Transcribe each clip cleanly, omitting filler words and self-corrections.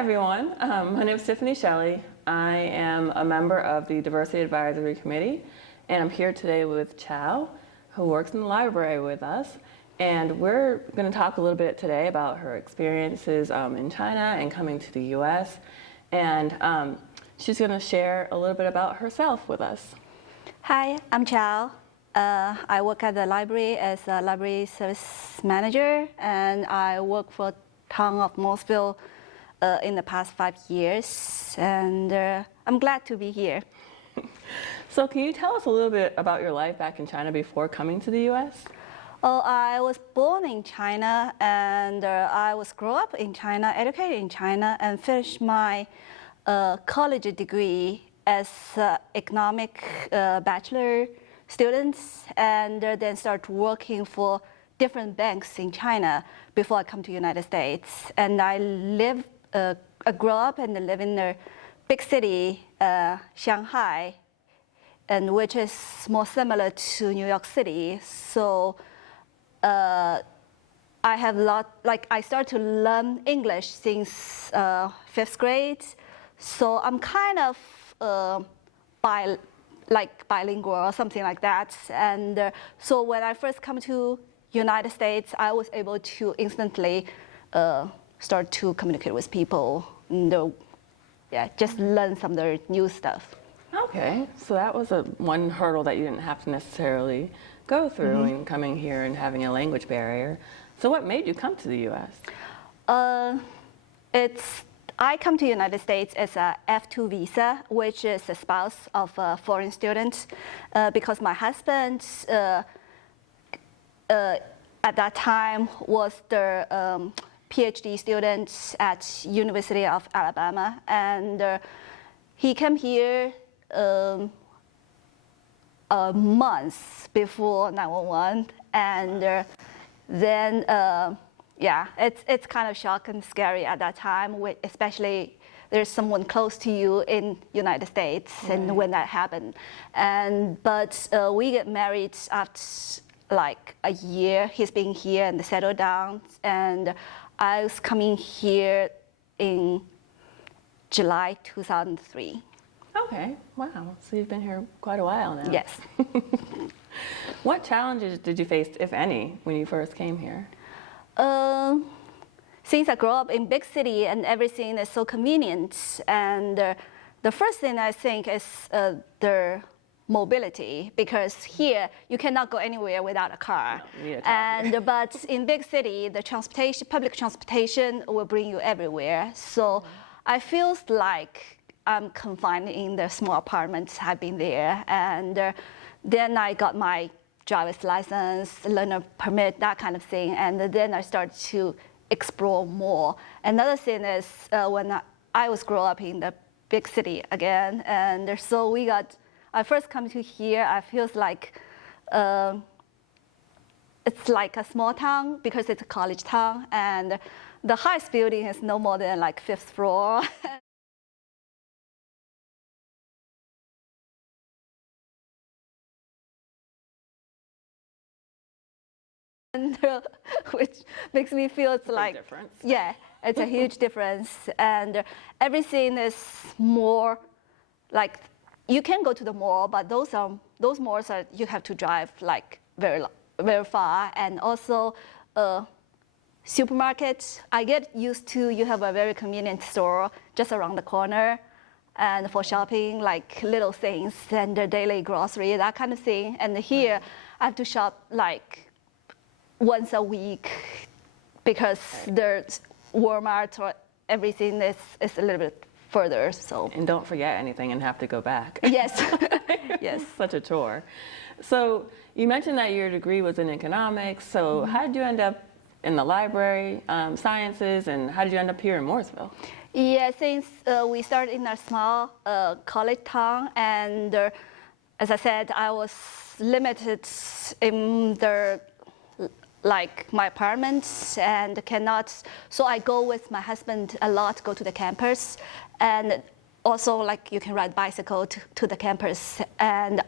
everyone. My name is Tiffany Shelley. I am a member of the Diversity Advisory Committee, and I'm here today with Chao, who works in the library with us. And we're going to talk a little bit today about her experiences in China and coming to the U.S. And she's going to share a little bit about herself with us. Hi, I'm Chao. I work at the library as a library service manager, and I work for town of Mooresville in the past 5 years, and I'm glad to be here. So can you tell us a little bit about your life back in China before coming to the U.S.? Oh, I was born in China, and I was grew up in China, educated in China, and finished my college degree as economic bachelor students, and then start working for different banks in China before I come to United States. And I grew up and live in a big city, Shanghai, and which is more similar to New York City. So I have I started to learn English since 5th grade. So I'm kind of bilingual or something like that. And so when I first come to United States, I was able to instantly start to communicate with people and just learn some of the new stuff. Okay, so that was one hurdle that you didn't have to necessarily go through in coming here and having a language barrier. So what made you come to the U.S.? I come to the United States as a F2 visa, which is a spouse of a foreign student, because my husband at that time was the PhD student at University of Alabama, and he came here a month before 9/11, and then it's kind of shocking and scary at that time, especially there's someone close to you in United States, and when that happened. But we get married after like a year. He's been here and settled down, and I was coming here in July 2003. Okay, wow. So you've been here quite a while now. Yes. What challenges did you face, if any, when you first came here? Since I grew up in big city and everything is so convenient, and the first thing I think is the mobility, because here you cannot go anywhere without a car. No, but in big city, the public transportation will bring you everywhere. So I feel like I'm confined in the small apartments. I've been there, and then I got my driver's license, learner permit, that kind of thing, and then I started to explore more. Another thing is when I was growing up in the big city again, and so I first come to here, I feel like it's like a small town because it's a college town, and the highest building is no more than like 5th floor. Which makes me feel it's like, difference. Yeah, it's a huge difference, and everything is more like, you can go to the mall, but those malls are, you have to drive like very far, and also supermarkets. I get used to, you have a very convenient store just around the corner, and for shopping, like little things and the daily grocery, that kind of thing. And here I have to shop like once a week because there's Walmart or everything is a little bit further. So, and don't forget anything and have to go back. Yes. Yes. Such a chore. So you mentioned that your degree was in economics. So how did you end up in the library sciences, and how did you end up here in Mooresville? Yeah, since we started in a small college town, and as I said, I was limited in my apartment and cannot, so I go with my husband a lot, go to the campus, and also like you can ride bicycle to the campus. And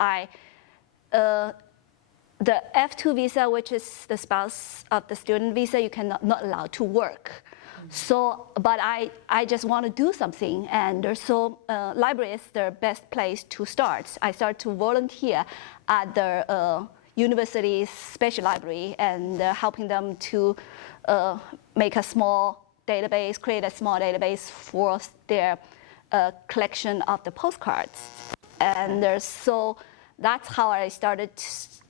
the F2 visa, which is the spouse of the student visa, you cannot not allowed to work. So, but I just want to do something, and so library is the best place to start. I started to volunteer at the university's special library and helping them to make a small database, create a small database for their collection of the postcards. And so that's how I started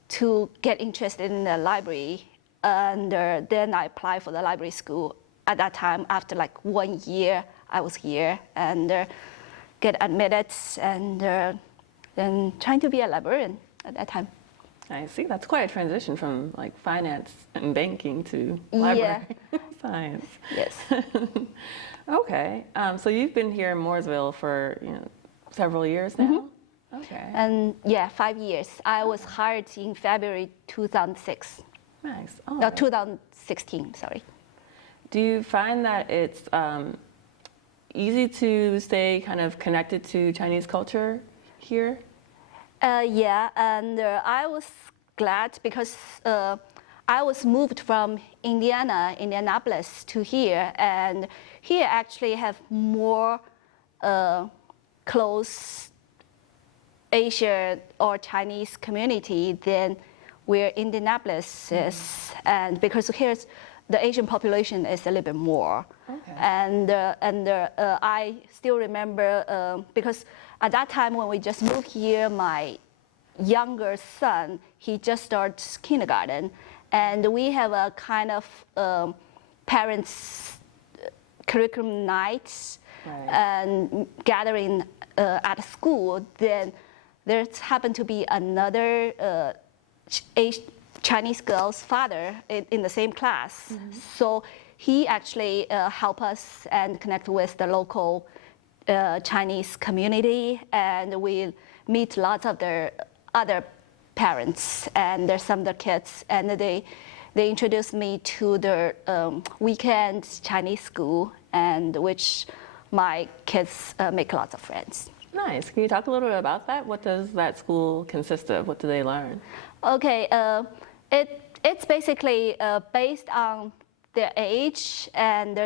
to get interested in the library. And then I applied for the library school. At that time, after like 1 year, I was here and get admitted and then trying to be a librarian at that time. I see. That's quite a transition from like finance and banking to library science. Yes. Okay. So you've been here in Mooresville for several years now. Mm-hmm. Okay. And 5 years. I was hired in February 2006. Nice. Oh, no, 2016. Sorry. Do you find that it's easy to stay kind of connected to Chinese culture here? Yeah, and I was glad because I was moved from Indianapolis to here, and here actually have more close Asian or Chinese community than where Indianapolis is, and because here's the Asian population is a little bit more. Okay. And I still remember because at that time when we just moved here, my younger son, he just started kindergarten, and we have a kind of parents curriculum nights and gathering at school. Then there happened to be another Chinese girl's father in the same class. Mm-hmm. So he actually helped us and connect with the local Chinese community, and we meet lots of their other parents and there's some of the kids, and they introduced me to the weekend Chinese school, and which my kids make lots of friends. Nice. Can you talk a little bit about that? What does that school consist of? What do they learn? Okay, it's basically based on their age, and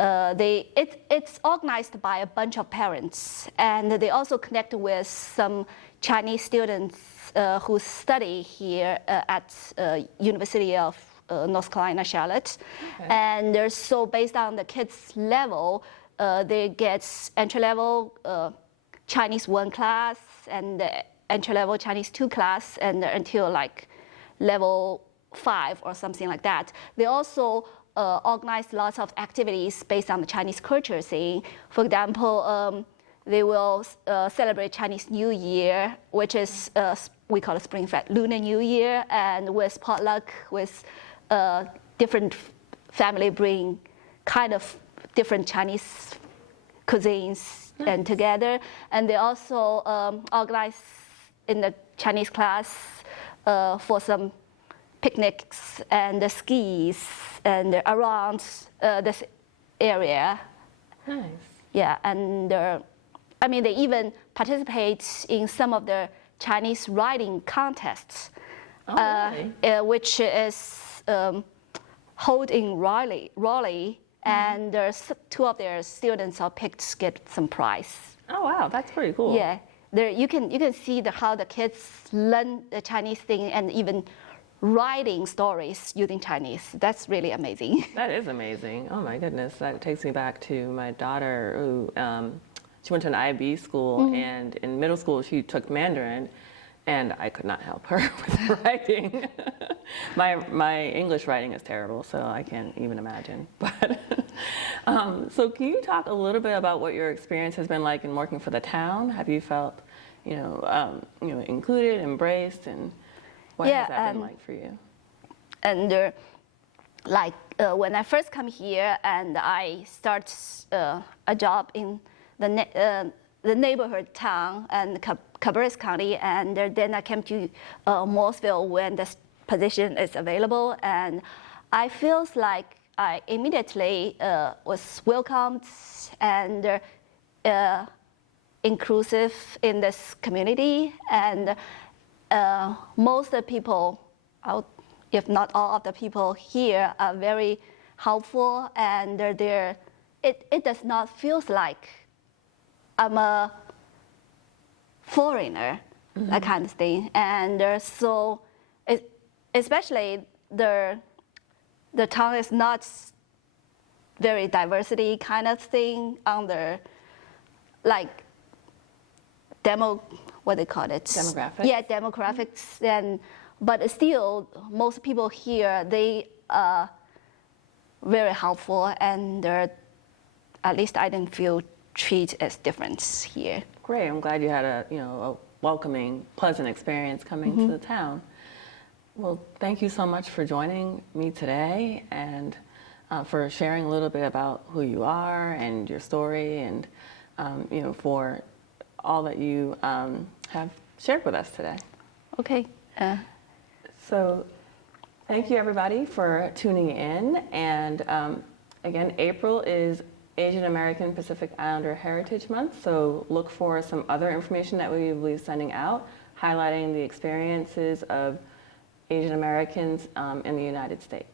it's organized by a bunch of parents, and they also connect with some Chinese students who study here at University of North Carolina, Charlotte. Okay. And so based on the kids' level, they get entry-level Chinese 1 class and entry-level Chinese 2 class, and until like level 5 or something like that. They also organize lots of activities based on the Chinese culture scene. For example, they will celebrate Chinese New Year, which is we call it Spring Fest, Lunar New Year, and with potluck, with different family bring kind of different Chinese cuisines and together. And they also organize in the Chinese class for some picnics and the skis and around this area. Nice. Yeah, and they even participate in some of the Chinese writing contests, really? Which is held in Raleigh, and there's 2 of their students are picked to get some prize. Oh wow, that's pretty cool. Yeah, there you can see how the kids learn the Chinese thing and even writing stories using Chinese. That's really amazing. That is amazing. Oh my goodness, that takes me back to my daughter who she went to an IB school, and in middle school she took Mandarin, and I could not help her with writing. My English writing is terrible, so I can't even imagine. But so can you talk a little bit about what your experience has been like in working for the town? Have you felt, included, embraced, and what has that been like for you? And when I first come here and I start a job in the neighborhood town and Cabarrus County, and then I came to Mooresville when this position is available, and I feels like I immediately was welcomed and inclusive in this community, and most of the people, if not all of the people here, are very helpful, and it does not feel like I'm a foreigner, that kind of thing. And so, especially the town is not very diversity kind of thing on the like what they call it? Demographics? Yeah, demographics. And but still, most people here, they are very helpful, and at least I didn't feel treated as different here. Great. I'm glad you had a welcoming, pleasant experience coming to the town. Well, thank you so much for joining me today, and for sharing a little bit about who you are and your story, and for all that you have shared with us today. Okay. So thank you, everybody, for tuning in. And again, April is Asian American Pacific Islander Heritage Month, so look for some other information that we will be sending out, highlighting the experiences of Asian Americans in the United States.